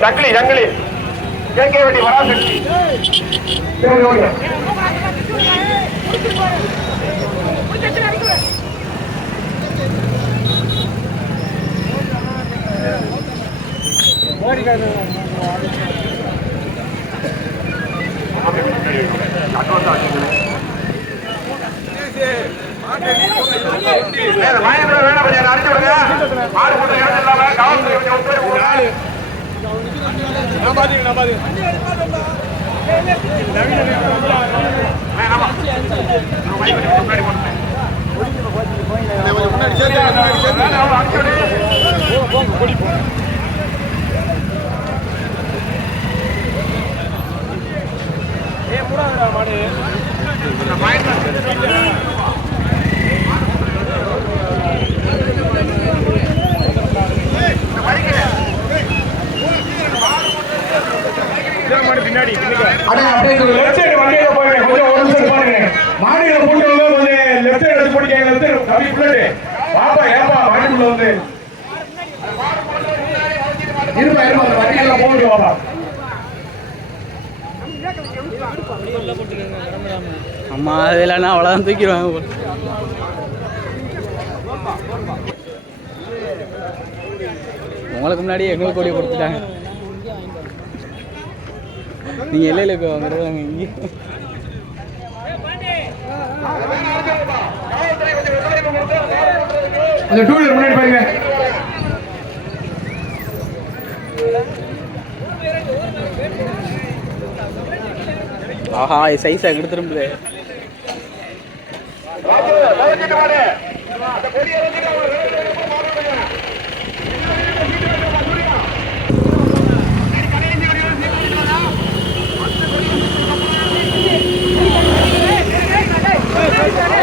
ஜங்கிலி ஜங்கிலி கேட்க வேண்டி வராசக்தி சரி ஓகே. மயத்துல வேணாம் கொஞ்சம் மாடு. கொஞ்சம் கொஞ்சம் லெஃப்ட் சைடு எடுத்து லெஃப்ட் சைடு தம்பி பாப்பா ஏப்பா வந்து. இருப்பா இருப்பா அந்த வண்டியெல்லாம் போட்டு வாப்பா. அம்மா அது இல்லைன்னா அவ்வளோதான் தூக்கிடுவாங்க. உங்களுக்கு முன்னாடி எங்களுக்கு கொடி கொடுத்துட்டாங்க. நீங்க எல்லையில போய் வாங்குறதாங்க இங்கே. அந்த டூ வீலர் முன்னாடி பாருங்க. ஆஹா சைஸாக எடுத்துரும்புது. அந்த கொடியை இறக்கிட்டு அவங்க ரெண்டு பேரும் மாடு விடுங்க. கடைசி அடியிலிருந்து சீட்டு வாங்கிட்டு வந்து ரெண்டு பேரும் மாடு விடுங்கப்பா. யூடியூப் சேனல் கொஞ்சம் அட்வான்ஸா வச்சிருங்க.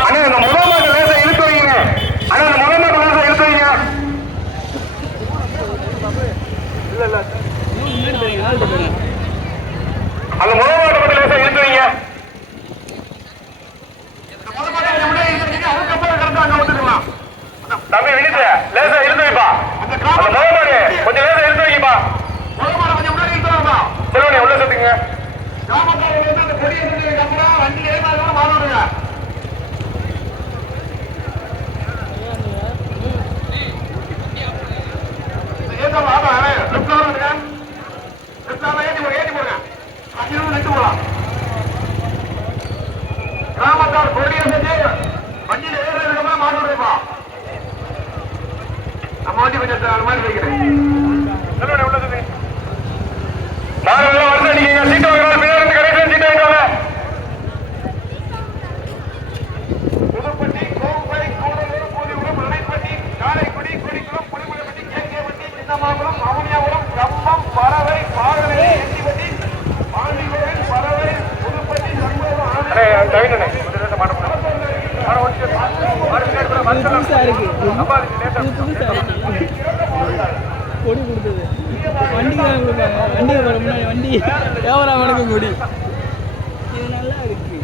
அண்ணா இந்த முதல் மாட்டு லேசா இழுத்து வைங்க அண்ணா இந்த முதல் மாட்டு லேசா இழுத்து வைங்க அந்த முதல் மாட்டு மட்டும் லேசா இழுத்து வைங்க தம்பி வினித்து லேசா இருந்து வைப்பா. அந்த முதல் மாடு கொஞ்சம் லேசா இருந்து வைக்கப்பா முதல் கொஞ்சம் உள்ள சுத்துங்க. கிராமத்தாரில் இருந்து வண்டி போடுங்க போடுங்க. அஞ்சு நிட்டு போலாம் கிராமத்தார் கொடியை செஞ்சு ஏறுறதுக்கு நம்ம வண்டி கொஞ்சம் அது மாதிரி வைக்கிறேன் செல்வனி நாலு வருஷம் சீட்டு பின்னாடி இருந்து கடைசி சீட்டு வாங்குறாங்க புதுப்பட்டி கோம்பை கூடலூர் பூதிபுரம் அணைப்பட்டி காரைக்குடி கொடிக்குளம் புலிமலைப்பட்டி கேகேப்பட்டி சின்னமாகுளம் அவனியாபுரம் கம்பம் பறவை பாகலை எட்டிப்பட்டி பாண்டிகோவில் பறவை புதுப்பட்டி சண்முகம் புதுசாக இருக்கு இது புதுசாக இருக்கு கொடி கொடுத்தது வண்டிக்கு தான் கொடுப்பாங்க வண்டியை போட முன்னாடி வண்டி கேமரா வணக்கம் கொடி இது நல்லா இருக்கு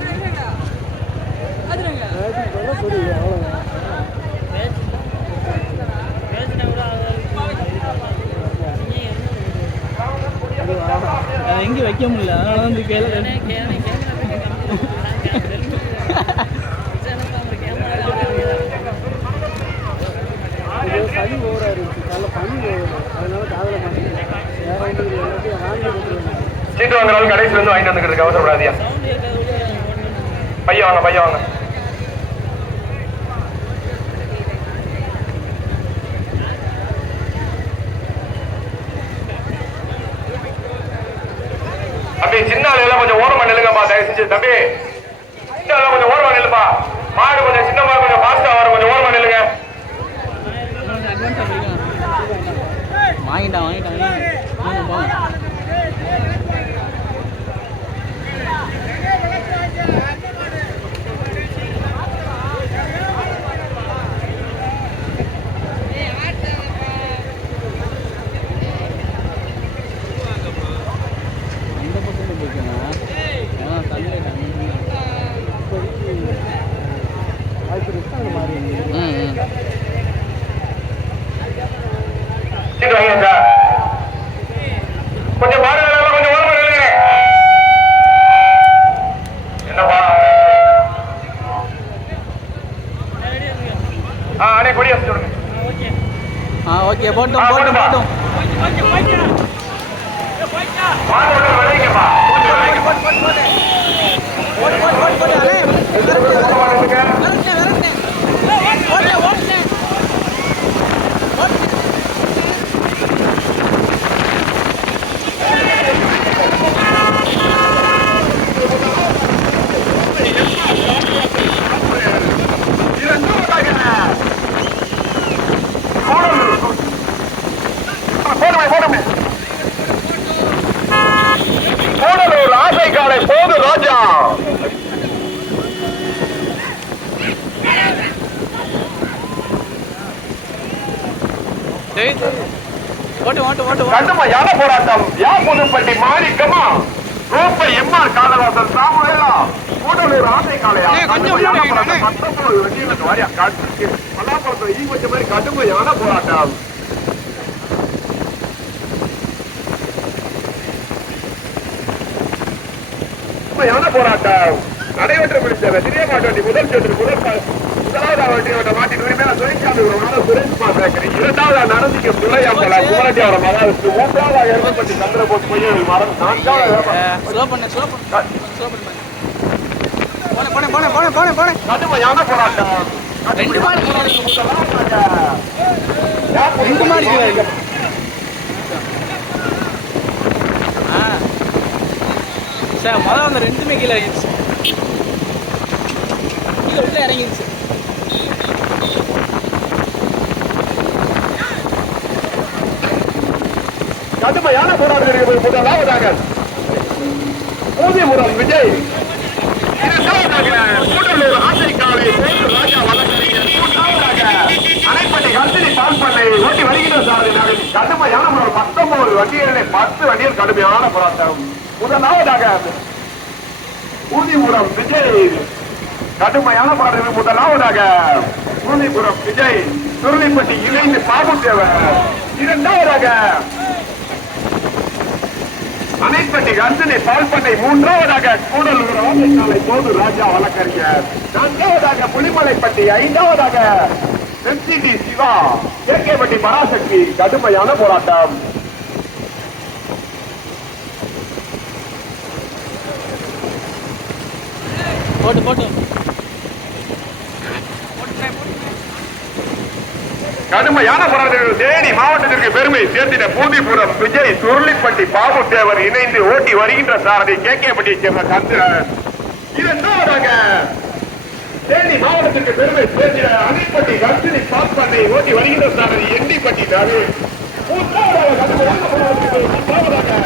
எங்கேயும் வைக்க முடியல? அதனால தான் இந்த கையில் சீட்டு வாங்குறாலும் கடைசியில இருந்து வாங்கிட்டு வந்துக்கிறதுக்கு அவசரப்படாதியா பையன் வாங்க பையன் வாங்க. அப்படி சின்ன ஆளுங்க கொஞ்சம் ஓரமா நெல்லுங்கப்பா தயவு செஞ்சு தம்பி சின்ன ஆளுங்க கொஞ்சம் ஓரமா நெல்லுப்பா. மாடு கொஞ்சம் சின்ன மாடு கொஞ்சம் பாஸ்டா வரும் கொஞ்சம் ஓரமா நெல்லுங்க. அட்வான்ஸாக போய்க்கலாம் போட்டும் போட்டும் ஓட்டு கடுமையான போராட்டம்? யா புதுப்பட்டி மாணிக்கமா ரூப எம்ஆர் காதவாசன் சாமுவேலா. கூடலூர் ஆசை காலையா பல்லாப்பழத்தை ஈ வச்ச மாதிரி கடுமையான போராட்டம்? கடுமையான போராட்டம்? நடைபெற்று வெற்றியே மாட்டு முதல் சுற்று முதல் முதலாவது வெற்றி வட்ட மாட்டின் உரிமையில சுரேஷாமி ஒரு மாதம் சுரேஷ் மாசேக்கரி இரண்டாவது நடந்திக்கு சுரையாம்பல குமரட்டி அவர மகாவிஷ்ணு மூன்றாவது எருமப்பட்டி சந்திரபோஸ் பொய்யல் மரம் நான்காவது கடுமையான போராட்டம் ரெண்டு மாடு ரெண்டு ரெண்டு கீழே ஆ. சார் முதல்ல அந்த ரெண்டுமே கீழே இறங்கிடுச்சு கீழே உள்ள இறங்கிடுச்சு கடுமையான போராட்டத்திற்கு முதலாவதாக ஊதியபுரம் விஜய். இரண்டாவதாக கூடலூர் ஆசைக்காலை போன்று ராஜா வழக்கறிஞர் மூன்றாவதாக அணைப்பட்டி கத்திரி பால் பண்ணை ஓட்டி வருகிற சாரதி கடுமையான முறை பத்தொன்பது வண்டிகளை பத்து வண்டிகள் கடுமையான போராட்டம். முதலாவதாக ஊதிபுரம் விஜய். கடுமையான போராட்டம் முதலாவதாக ஊதிபுரம் விஜய். சுருளிப்பட்டி இணைந்து பாபு தேவர் இரண்டாவதாக அணைப்பட்டி கர்ஜனை பால்பண்ணை மூன்றாவதாக கூடலூர் ஆசைக்காலை போது ராஜா வழக்கறிஞர். நான்காவதாக புலிமலைப்பட்டி ஐந்தாவதாக எம்சிடி சிவா. கேகேப்பட்டி பராசக்தி கடுமையான போராட்டம். போட்டு போட்டு. கடுமையான போராட்டங்கள் தேனி மாவட்டத்திற்கு பெருமை சேர்த்திட பூந்திபுரம் விஜய் சுருளிப்பட்டி பாபு தேவர் இணைந்து ஓட்டி வருகின்ற சாரதி கேகேப்பட்டியை சேர்ந்த சந்திரன் இரண்டாவதாக தேனி மாவட்டத்திற்கு பெருமை சேர்த்திட அணைப்பட்டி கர்ஜனை பால்பட்டை ஓட்டி வருகின்ற சாரதி எண்டிப்பட்டி நாடு மூன்றாவதாக கடுமையான போராட்டத்தில் மூன்றாவதாக.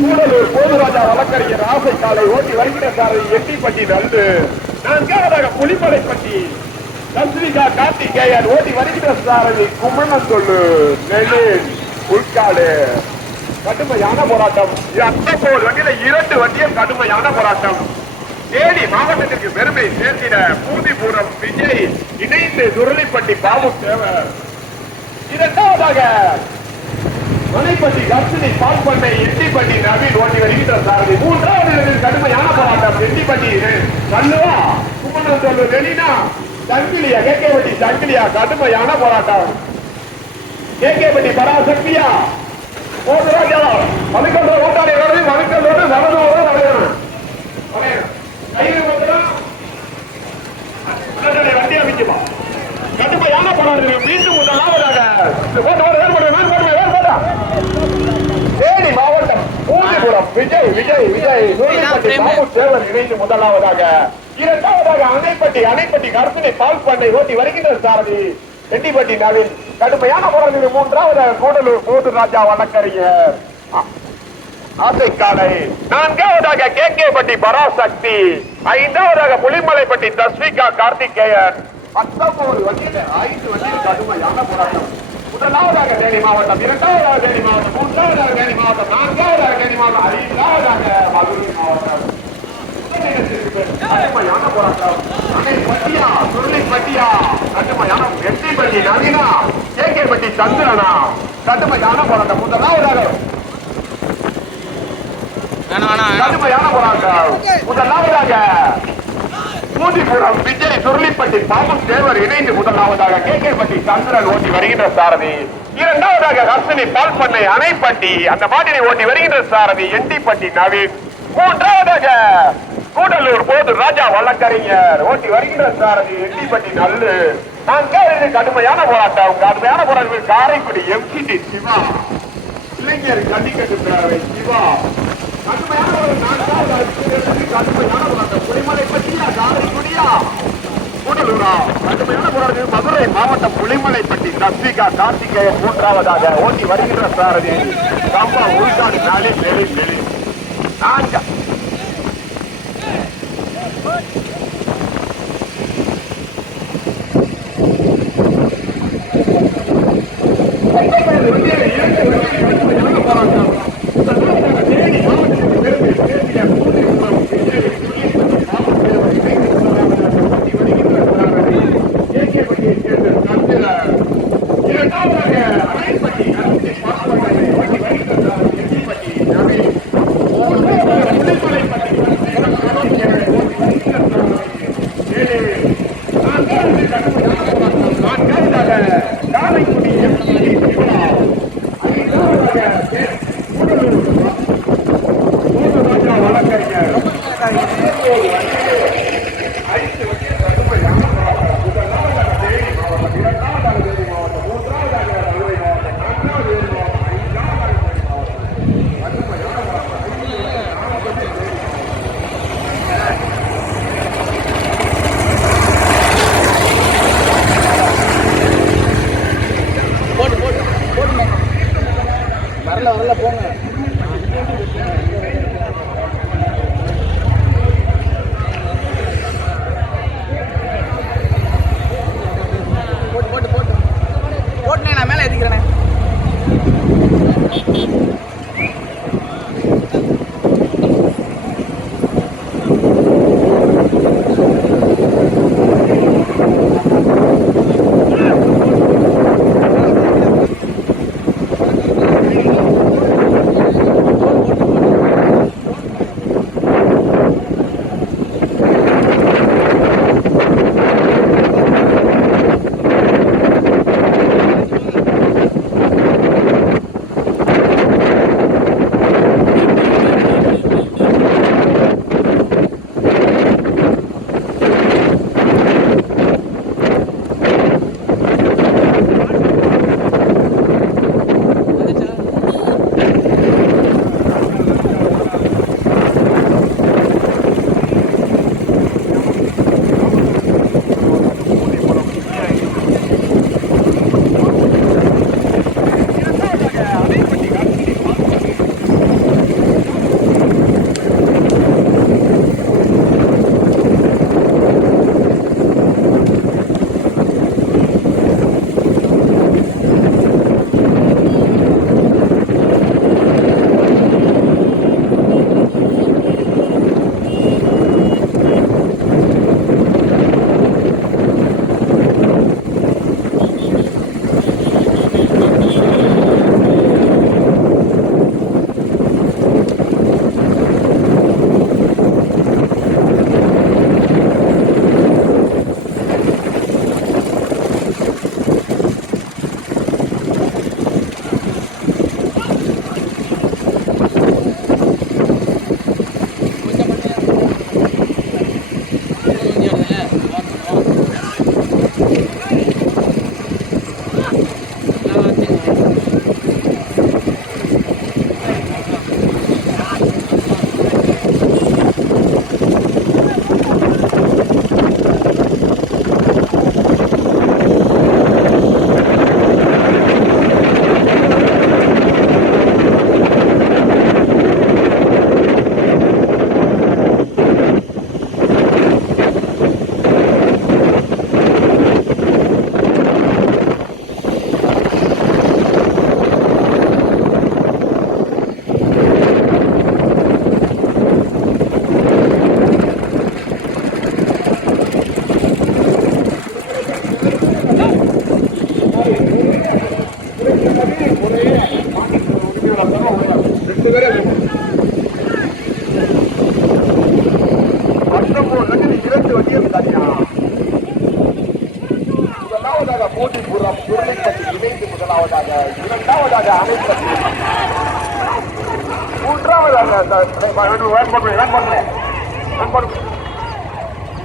கூடலூர் போதுராஜா வழக்கறிஞர் ஆசை காலை ஓட்டி வருகிற சாரதி எட்டிப்பட்டி நல்லு நான்காவதாக புலிமலைப்பட்டி சந்திரிகா கார்த்திகேயன் ஓட்டி வருகிற சாரதி கும்மணன் சொல்லு. நெல்லில் உள்காடு. கடுமையான போராட்டம். அந்த போல் வண்டியில இரண்டு வண்டியும் கடுமையான போராட்டம். தேனி மாவட்டத்திற்கு பெருமை சேர்த்திட பூதிபுரம் விஜய் இணைந்து சுருளிப்பட்டி பாபு தேவர். இரண்டாவதாக மலைப்பட்டி கர்ப்பிணி பால் பண்ணை எட்டிப்பட்டி நவீன் ஓட்டி வருகின்ற சாரதி. மூன்றாவது இடத்தில் கடுமையான போராட்டம். எட்டிப்பட்டி நல்லுவா கும்மணம் சொல்லு வெளினா? சங்கிலியா? கேகேப்பட்டி சங்கிலியா? கடுமையான போராட்டம். கேகேப்பட்டி பராசக்தியா? போதுராஜா மதுக்கல்ல ஓட்டாடி வருது மதுக்கல்லோடு நடந்தோடு நடையணும் கையில் வந்துடும் உடனடி வண்டி அமைக்குமா கடுமையான போராட்டம். மீண்டும் முதலாவதாக. ஓட்டு ஓட்டு வேறுபட தேனி மாவட்டம் பூந்திபுரம் விஜய் விஜய் விஜய். நூலிப்பட்டி பாபு இணைந்து முதலாவதாக. இரண்டாவதாக அணைப்பட்டி அணைப்பட்டி கருத்தினை பால் பண்ணை ஓட்டி வருகின்ற சாரதி. வெண்டிப்பட்டி நவீன். கடுமையான போராட்டம் மூன்றாவதாக கூடலூர் போது ராஜா வழக்கறிஞர். ஆசைக்காலை. நான்காவதாக கே கே பட்டி பராசக்தி. ஐந்தாவதாக புலிமலைப்பட்டி தஸ்விகா கார்த்திகேயன். பத்தொன்பது வண்டியில் ஐந்து வண்டியில் கடுமையான போராட்டம். முதலாவதாக தேனி மாவட்டம் இரண்டாவதாக தேனி மாவட்டம் மூன்றாவதாக தேனி மாவட்டம் நான்காவதாக தேனி மாவட்டம் ஐந்தாவதாக மதுரை மாவட்டம். கடுமையான போராட்டம். அணை பட்டியா சுருளி பட்டியா கடுமையான வெற்றி பட்டி நவீனா கே கே பட்டி சந்திரனா. கடுமையான போராட்டம். முதலாவதாக கடுமையான போராட்டம். முதலாவதாக பூஜிபுரம் விஜய் சுருளிப்பட்டி பாபு தேவர் இணைந்து முதலாவதாக கே கே பட்டி சந்திரன் ஓட்டி வருகின்ற சாரதி. இரண்டாவதாக ஹர்ஷினி பால் பண்ணை அணைப்பட்டி. அந்த மாட்டினை ஓட்டி வருகின்ற சாரதி எண்டிப்பட்டி நவீன். மூன்றாவதாக கூடலூர் போது ராஜா வழக்கறிஞர் ஓட்டி வருகின்ற சாரதி எண்டிப்பட்டி நல்லு. கேட்டு கடுமையான போராட்டம். கடுமையான போராட்டம் காரைக்குடி எம்சிடி சிவா. இளைஞர் கண்டிக்கட்டு பேரவை சிவா. கடுமையான ஒரு நான்காவது கடுமையான புலிமலை பற்றியா காரைக்குடியா கூடலூரா கடுமையான போராட்டம் மதுரை மாவட்டம் புலிமலைப்பட்டி தஸ்விகா கார்த்திகேயன் மூன்றாவதாக ஓட்டி வருகின்ற சாரதி கம்பா உள்காடு நாளே நெளி நெளி நான்கு Yeah.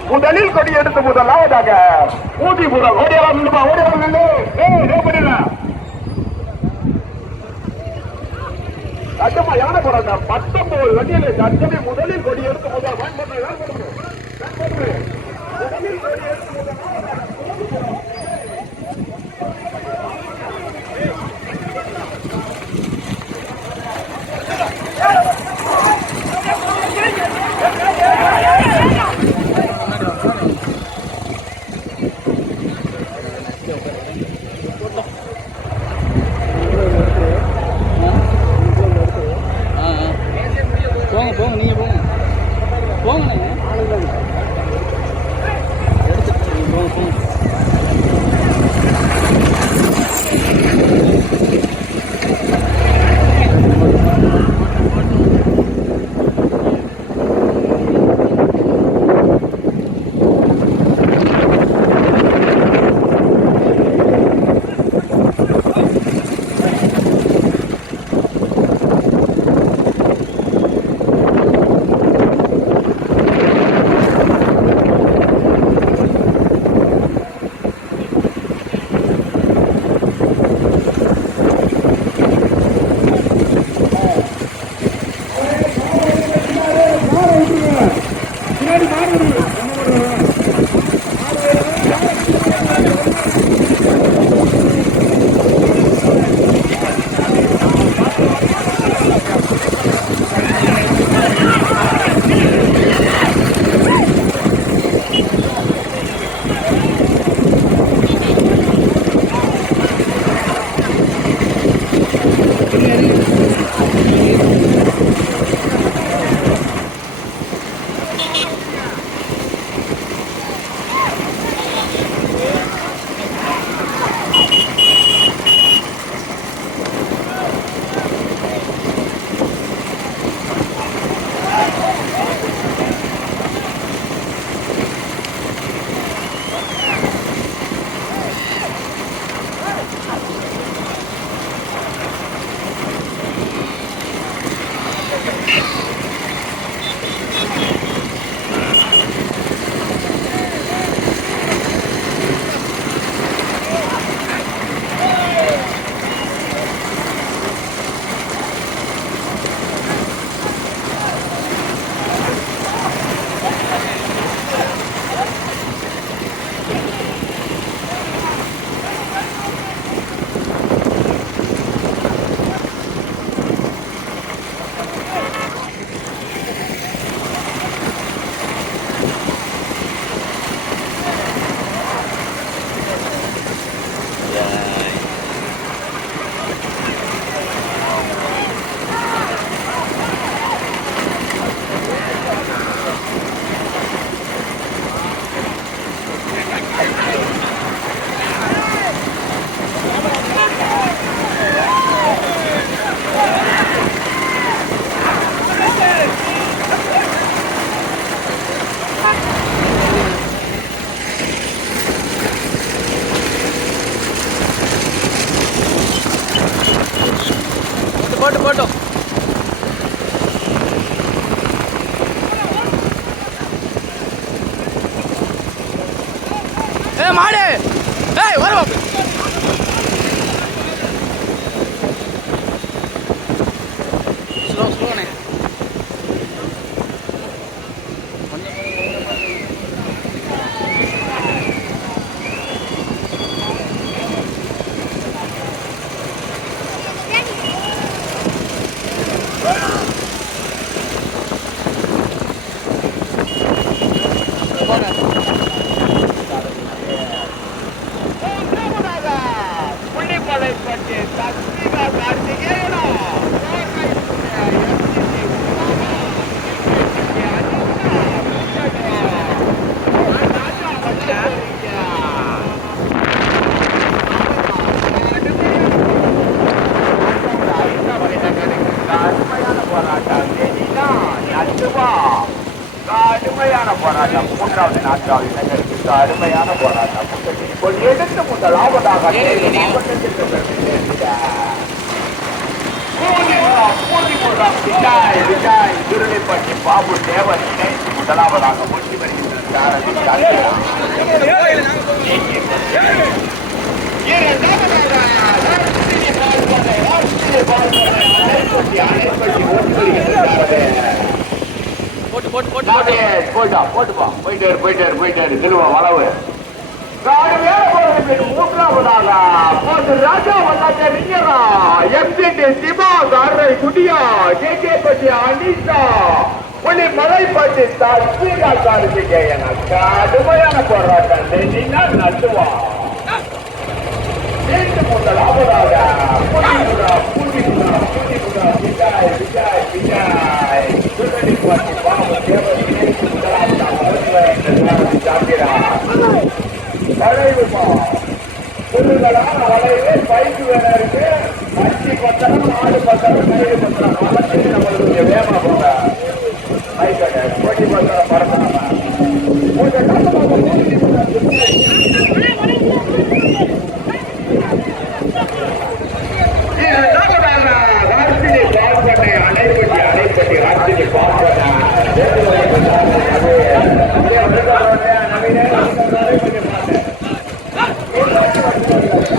முதலில் கொடி எடுத்து முதலாவதாக ஊதி முதல் ஓடியவா நின்றுப்பா ஓடியவா நின்று பண்ணிடலாம் சட்டமா யானை போறாங்க பத்தொன்பது வண்டியில் சட்டமே முதலில் கொடி எடுத்து முதல் திருநெல்வேலி பாபு தேவரினை முதலாவதாக ஒட்டி வருகின்றார் போட்டு போட்டு போட்டு போயிட்டாரு போயிட்டாரு போயிட்டாரு. திரும்ப வளவு. காடு மேல போறது மூன்றாவதாக போட்டு ராஜா வந்தாச்ச நீங்களா எம்ஜிடி சிவா காரை குடியா கே கே பட்டி அனிதா புலி மலை பட்டி தீகா கார்த்திகேயன் கடுமையான போராட்டம் நீனா நட்டுவா மீண்டும் முதலாவதாக புலிபுரா புலிபுரா புலிபுரா விஜய் விஜய் விஜய் திருநெல்வேலி பாபு தேவர் முதலாவதாக சாப்பிடுறார் வளைவுமா வளைவு பைக்கு வேற இருக்கு அஞ்சு பத்திரம் நாலு பத்திரம் கயிறு பத்திரம் அவற்றையும் நம்மளுடைய வேமா போங்க பைக்கடை போட்டி பத்திரம் பறக்கணும் கொஞ்சம் கஷ்டமாக போட்டி அணைப்பட்டி அணைப்பட்டி ராத்திரி விஜய் பூமிபுரா விஜய் பூமிபுரா விஜய் திருநெல்வேலி பாபு தேவர் பாபு தேவர் விளையாடி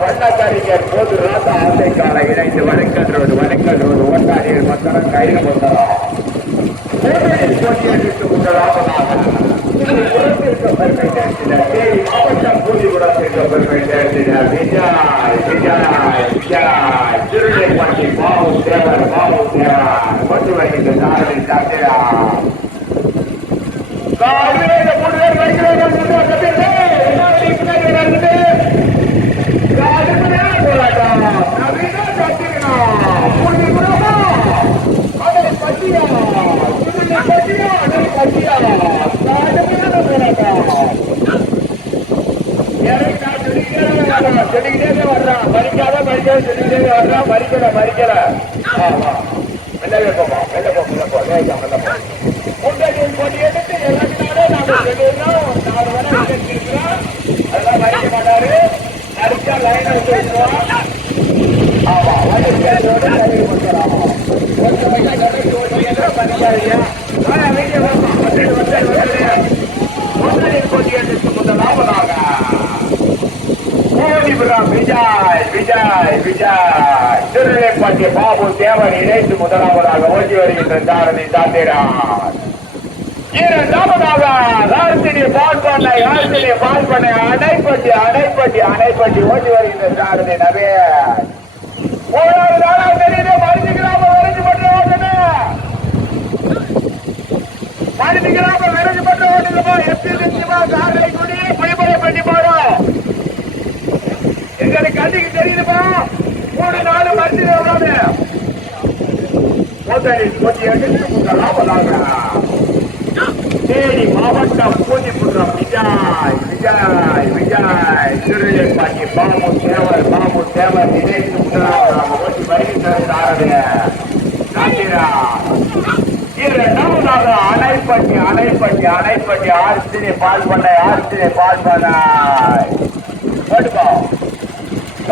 வண்ணக்காரிஞர் போது ராசா ஆசைக்கால இணைந்து வடக்கன்றோடு வடக்கன்றோடு ஓட்டாளியர் மத்தரம் கையில் கொண்டலாம் தேர்தலில் போட்டியிட்டு முதலாவதாக புறத்திற்கு பெருமை சேர்த்திட தேனி மாவட்டம் பூஜிபுரத்திற்கு பெருமை சேர்த்திட விஜய் விஜய் விஜய் திருநெல்வேலி பாபு தேவர் பாபு தேவர் கொண்டு வருகின்ற சாரதி சந்திரா காலையில மூணு பேர் வைக்கிறவர்கள் முதலாவதாக ஓட்டி வருகின்ற சாரதி சாத்திரான் இரண்டாவதாக கார்த்தினி பால் பண்ண கார்த்தினி பால் பண்ண அணைப்பட்டி அணைப்பட்டி அணைப்பட்டி ஓட்டி வருகின்ற சாரதி நவே மூணாவது நாளா தெரியுது மறுஞ்சிக்கிறாம வரைஞ்சு பட்டு ஓட்டுனேன் மறுஞ்சிக்கிறாம விரைஞ்சு பட்டு ஓட்டுங்கப்பா எப்படி நிச்சயமா சாரதி குடி புலிமலை பண்ணி போறோம். எங்களுக்கு கண்ணுக்கு தெரியுதுப்பா மூணு நாலு மருத்துவ எவ்வளவு முதலில் கொஞ்சம் எடுத்து முதலாவதாக தேனி மாவட்டம் பூஜிபுரம் விஜய் விஜய் விஜய் திருநெல்வேலி பாபு தேவர் பாபு தேவர் நினைத்து முதலாவதாக ஓட்டி வருகின்றது சாரது சாத்திரா இரண்டாவதாக அணைப்பட்டி அணைப்பட்டி அணைப்பட்டி ஆர்த்தினி பால் பண்ண ஆர்த்தினி பால் பண்ண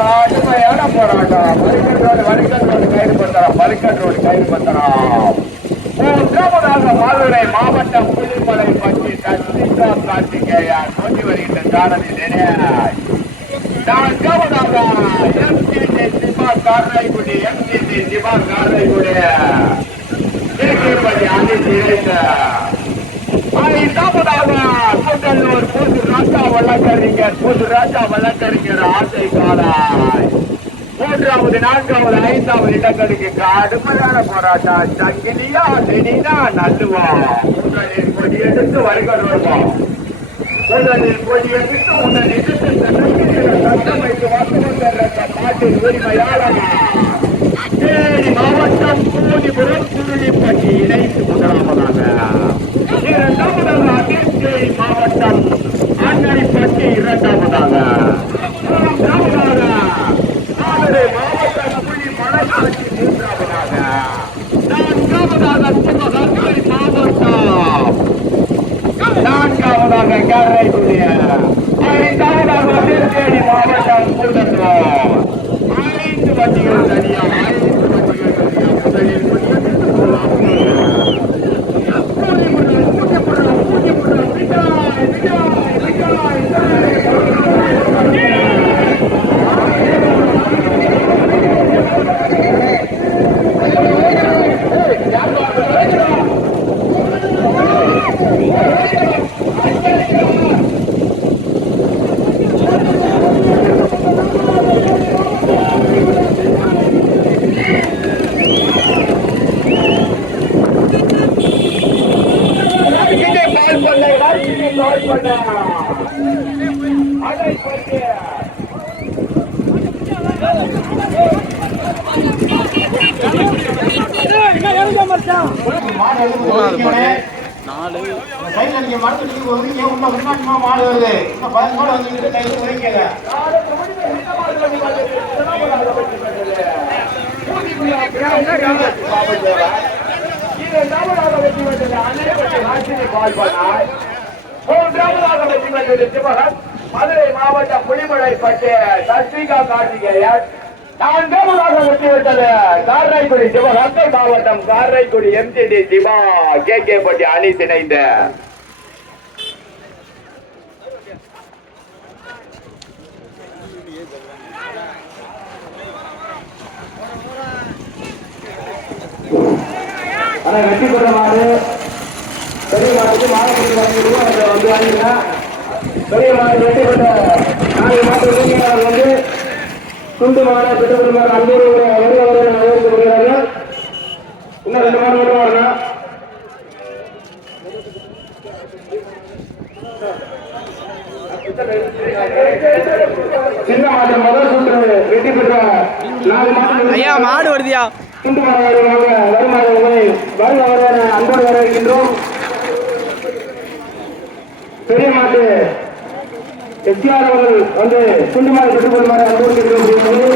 கடுமையான போராட்டம் மறுக்கட் வலிக்கட்டோடு கைது பத்திரம் மறுக்கட் கைது பத்திரம் மூன்றாவதாக மதுரை மாவட்டம் புலிமலை பற்றி தஸ்மிகா கார்த்திகேயா கொண்டு வருகின்ற சாரதி நினையாய். நான்காவதாக எம்ஜிடி சிவா காரைக்குடி எம்ஜிடி சிவா காரைக்குடி. திருப்பதி அணி இணைந்த ஐந்தாவதாக கூட்டல்லூர் புது ராஜா வழக்கறிஞர் புது ராஜா வழக்கறிஞர் ஆசை காலாய். மூன்றாவது நான்காவது ஐந்தாவது இடங்களுக்கு கடுமையான போராட்டம். சங்கிலியா லெனினா நல்லுவா. முதலில் கொடி எடுத்து வருவோம் முதலில் கொடி எடுத்து உடனே சட்டம் வைத்து நாட்டின் உரிமையாளர் தேனி மாவட்டம் கூடிபுரம் இணைத்து முதலாவதாக Karaikudi MGT Siva K K Patti அணி திணைந்த ஆனா வெற்றி பெற மாடு. பெரிய மாட்டுக்கு வந்து வாங்கிக்கலாம் பெரிய மாடு வெற்றி பெற்ற நாலு மாட்டு உரிமையாளர் வந்து துண்டு மாடை பெற்று அன்பு அன்போடு இன்னும் ரெண்டு மாடு மட்டும் வரணும் சின்ன மாட்டு முதல் சுற்று வெற்றி பெற்ற நாலு மாட்டு ஐயா மாடு வருதியா? இந்து மாணவர்களாக வருமாறு உங்களை வருக வருவன அன்போடு வரவேற்கின்றோம். பெரிய மாட்டு எஸ்டிஆர் அவர்கள் வந்து துண்டு மாடு பெற்றுக் கொள்ளுமாறு அன்போடு